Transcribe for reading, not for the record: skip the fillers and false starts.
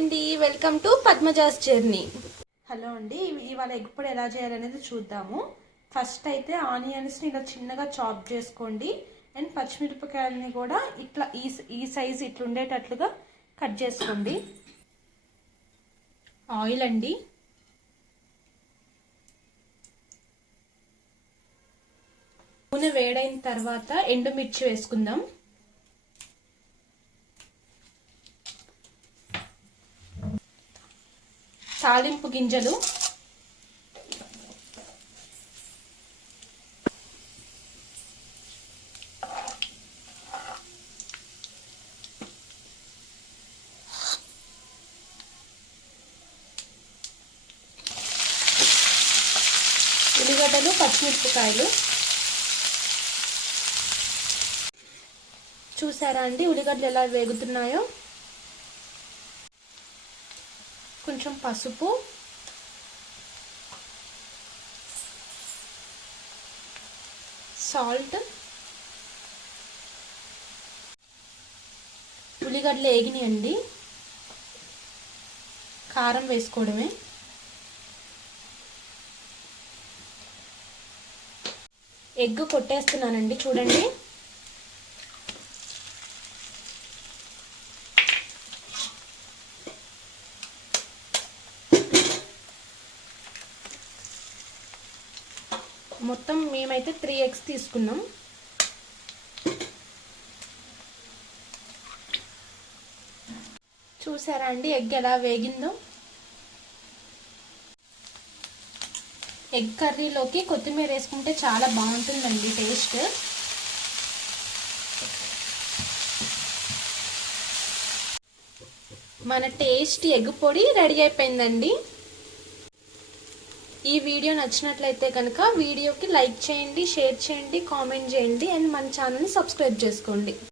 అండి, welcome to Padmaja's journey. Hello అండి, ఇవాళ ఎగ్ పొడి ఎలా చేయాలనేది చూద్దాము. ఫస్ట్ అయితే ఆనియన్స్ని ఇలా చిన్నగా చాప్ చేసుకోండి. అండ్ పచ్చిమిరపకాయలని కూడా ఇట్లా ఈ సైజ్ ఇట్లా ఉండేటట్లుగా కట్ చేసుకోండి. ఆయిల్ అండి, నూనె వేడైన తర్వాత ఎండుమిర్చి వేసుకుందాం. తాలింపు గింజలు, ఉల్లిగడ్డలు, పచ్చిమిరపకాయలు. చూసారా అండి ఉల్లిగడ్డలు ఎలా వేగుతున్నాయో. కొంచెం పసుపు, సాల్ట్. ఉల్లిగడ్డలు వేగినాయండి, కారం వేసుకోవడమే. ఎగ్ కొట్టేస్తున్నానండి, చూడండి. మొత్తం మేమైతే 3 eggs తీసుకున్నాం. చూసారా అండి ఎగ్ ఎలా వేగిందో. ఎగ్ కర్రీలోకి కొత్తిమీర వేసుకుంటే చాలా బాగుంటుందండి టేస్ట్. మన టేస్టీ ఎగ్ పొడి రెడీ అయిపోయిందండి. ఈ వీడియో నచ్చినట్లయితే కనుక వీడియోకి లైక్ చేయండి, షేర్ చేయండి, కామెంట్ చేయండి అండ్ మన ఛానల్ని సబ్స్క్రైబ్ చేసుకోండి.